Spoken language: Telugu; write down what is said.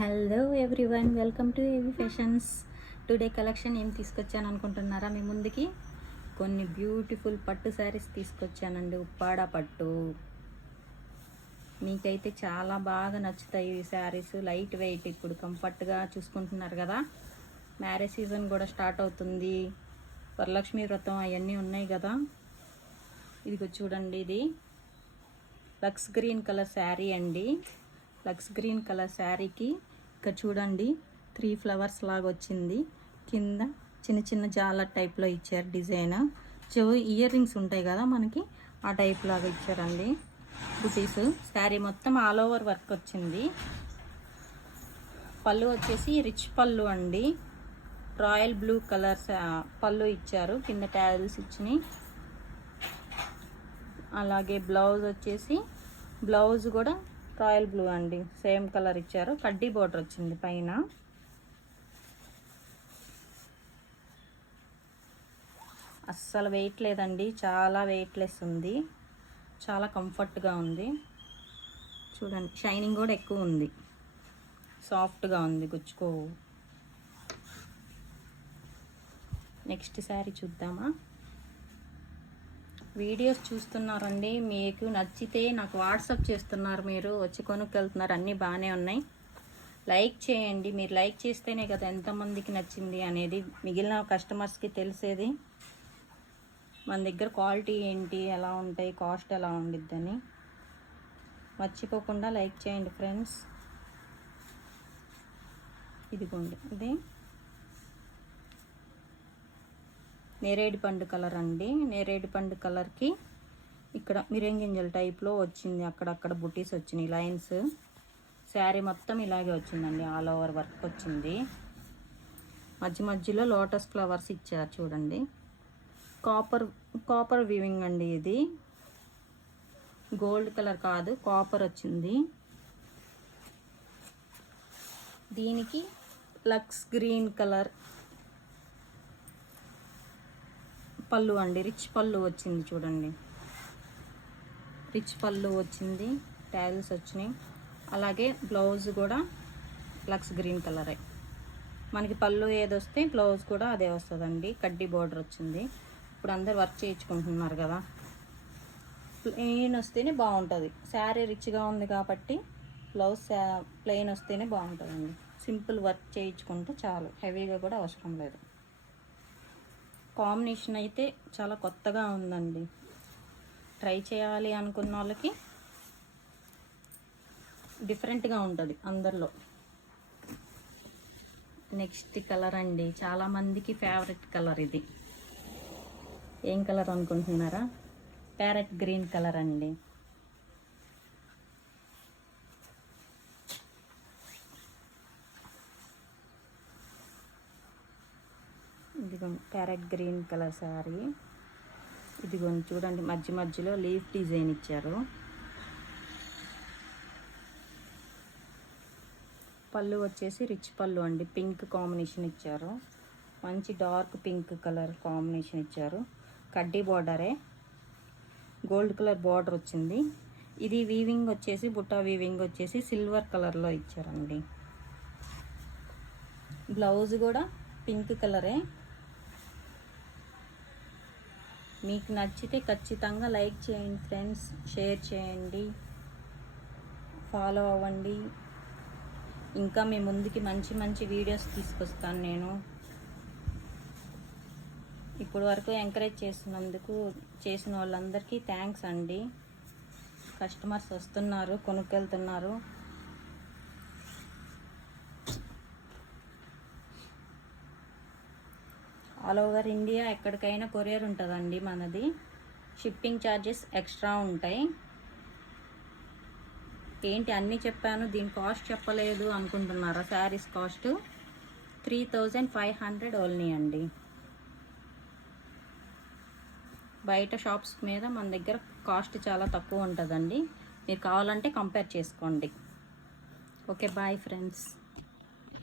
హలో ఎవ్రీవన్, వెల్కమ్ టు ఏవి ఫ్యాషన్స్. టుడే కలెక్షన్ ఏం తీసుకొచ్చాను అనుకుంటున్నారా? మీ ముందుకి కొన్ని బ్యూటిఫుల్ పట్టు శారీస్ తీసుకొచ్చానండి. ఉప్పాడ పట్టు మీకైతే చాలా బాగా నచ్చుతాయి ఈ శారీస్. లైట్ వెయిట్, ఇప్పుడు కంఫర్ట్గా చూసుకుంటున్నారు కదా. మ్యారేజ్ సీజన్ కూడా స్టార్ట్ అవుతుంది, వరలక్ష్మి వ్రతం అవన్నీ ఉన్నాయి కదా. ఇదిగో చూడండి, ఇది లక్స్ గ్రీన్ కలర్ శారీ అండి. లక్స్ గ్రీన్ కలర్ శారీకి ఇక్కడ చూడండి 3 ఫ్లవర్స్ లాగా వచ్చింది. కింద చిన్న చిన్న జాలర్ టైప్లో ఇచ్చారు డిజైన్. ఇయర్ రింగ్స్ ఉంటాయి కదా మనకి, ఆ టైప్ లాగా ఇచ్చారండి బుటీస్. శారీ మొత్తం ఆల్ ఓవర్ వర్క్ వచ్చింది. పళ్ళు వచ్చేసి రిచ్ పళ్ళు అండి. రాయల్ బ్లూ కలర్ పళ్ళు ఇచ్చారు, కింద ట్యాజిల్స్ ఇచ్చినాయి. అలాగే బ్లౌజ్ వచ్చేసి బ్లౌజ్ కూడా రాయల్ బ్లూ అండి, సేమ్ కలర్ ఇచ్చారు. కడ్డీ బోర్డర్ వచ్చింది పైన. అస్సలు వెయిట్ లేదండి, చాలా వెయిట్లెస్ ఉంది, చాలా కంఫర్ట్గా ఉంది. చూడండి, షైనింగ్ కూడా ఎక్కువ ఉంది, సాఫ్ట్గా ఉంది, గుచ్చుకో. నెక్స్ట్ శారీ చూద్దామా? వీడియోస్ చూస్తున్నారండి, మీకు నచ్చితే నాకు వాట్సాప్ చేస్తున్నారు, మీరు వచ్చి కొనుక్కెళ్తున్నారు, అన్నీ బాగానే ఉన్నాయి. లైక్ చేయండి, మీరు లైక్ చేస్తేనే కదా ఎంతమందికి నచ్చింది అనేది మిగిలిన కస్టమర్స్కి తెలిసేది. మన దగ్గర క్వాలిటీ ఏంటి, ఎలా ఉంటాయి, కాస్ట్ ఎలా ఉండిద్దని. మర్చిపోకుండా లైక్ చేయండి ఫ్రెండ్స్. ఇదిగోండి, ఇది నేరేడు పండు కలర్ అండి. నేరేడు పండు కలర్కి ఇక్కడ మిరంగింజల టైప్లో వచ్చింది, అక్కడక్కడ బుటీస్ వచ్చినాయి, లైన్స్. శారీ మొత్తం ఇలాగే వచ్చిందండి, ఆల్ ఓవర్ వర్క్ వచ్చింది. మధ్య మధ్యలో లోటస్ ఫ్లవర్స్ ఇచ్చారు చూడండి. కాపర్ వీవింగ్ అండి, ఇది గోల్డ్ కలర్ కాదు, కాపర్ వచ్చింది. దీనికి లక్స్ గ్రీన్ కలర్ పళ్ళు అండి, రిచ్ పళ్ళు వచ్చింది చూడండి. రిచ్ పళ్ళు వచ్చింది, టైల్స్ వచ్చినాయి. అలాగే బ్లౌజ్ కూడా లక్స్ గ్రీన్ కలరే. మనకి పళ్ళు ఏదొస్తే బ్లౌజ్ కూడా అదే వస్తుందండి. కడ్డీ బోర్డర్ వచ్చింది. ఇప్పుడు అందరు వర్క్ చేయించుకుంటున్నారు కదా, ప్లెయిన్ వస్తేనే బాగుంటుంది. శారీ రిచ్గా ఉంది కాబట్టి బ్లౌజ్ ప్లెయిన్ వస్తేనే బాగుంటుందండి. సింపుల్ వర్క్ చేయించుకుంటే చాలు, హెవీగా కూడా అవసరం లేదు. కాంబినేషన్ అయితే చాలా కొత్తగా ఉందండి, ట్రై చేయాలి అనుకున్న వాళ్ళకి డిఫరెంట్గా ఉంటుంది అందరిలో. నెక్స్ట్ కలర్ అండి, చాలామందికి ఫేవరెట్ కలర్ ఇది. ఏం కలర్ అనుకుంటున్నారా? ప్యారెట్ గ్రీన్ కలర్ అండి. ఇదిగోండి, ప్యారెట్ గ్రీన్ కలర్ శారీ. ఇదిగోండి చూడండి, మధ్య మధ్యలో లీఫ్ డిజైన్ ఇచ్చారు. పళ్ళు వచ్చేసి రిచ్ పళ్ళు అండి, పింక్ కాంబినేషన్ ఇచ్చారు. మంచి డార్క్ పింక్ కలర్ కాంబినేషన్ ఇచ్చారు. కడ్డీ బార్డరే, గోల్డ్ కలర్ బార్డర్ వచ్చింది. ఇది వీవింగ్ వచ్చేసి బుట్టా వీవింగ్ వచ్చేసి సిల్వర్ కలర్లో ఇచ్చారండి. బ్లౌజ్ కూడా పింక్ కలరే. మీకు నచ్చితే ఖచ్చితంగా లైక్ చేయండి ఫ్రెండ్స్, షేర్ చేయండి, ఫాలో అవ్వండి. ఇంకా మీ ముందుకి మంచి మంచి వీడియోస్ తీసుకొస్తాను నేను. ఇప్పుడు వరకు ఎంకరేజ్ చేసిన వాళ్ళందరికీ థ్యాంక్స్ అండి. కస్టమర్స్ వస్తున్నారు, కొనుక్కెళ్తున్నారు. ఆల్ ఓవర్ ఇండియా ఎక్కడికైనా కొరియర్ ఉంటుందండి మనది. షిప్పింగ్ ఛార్జెస్ ఎక్స్ట్రా ఉంటాయి. ఏంటి అన్నీ చెప్పాను, దీని కాస్ట్ చెప్పలేదు అనుకుంటున్నారా? శారీస్ కాస్ట్ 3500 ఓన్లీ అండి. బయట షాప్స్ మీద మన దగ్గర కాస్ట్ చాలా తక్కువ ఉంటుందండి. మీరు కావాలంటే కంపేర్ చేసుకోండి. Okay, bye friends.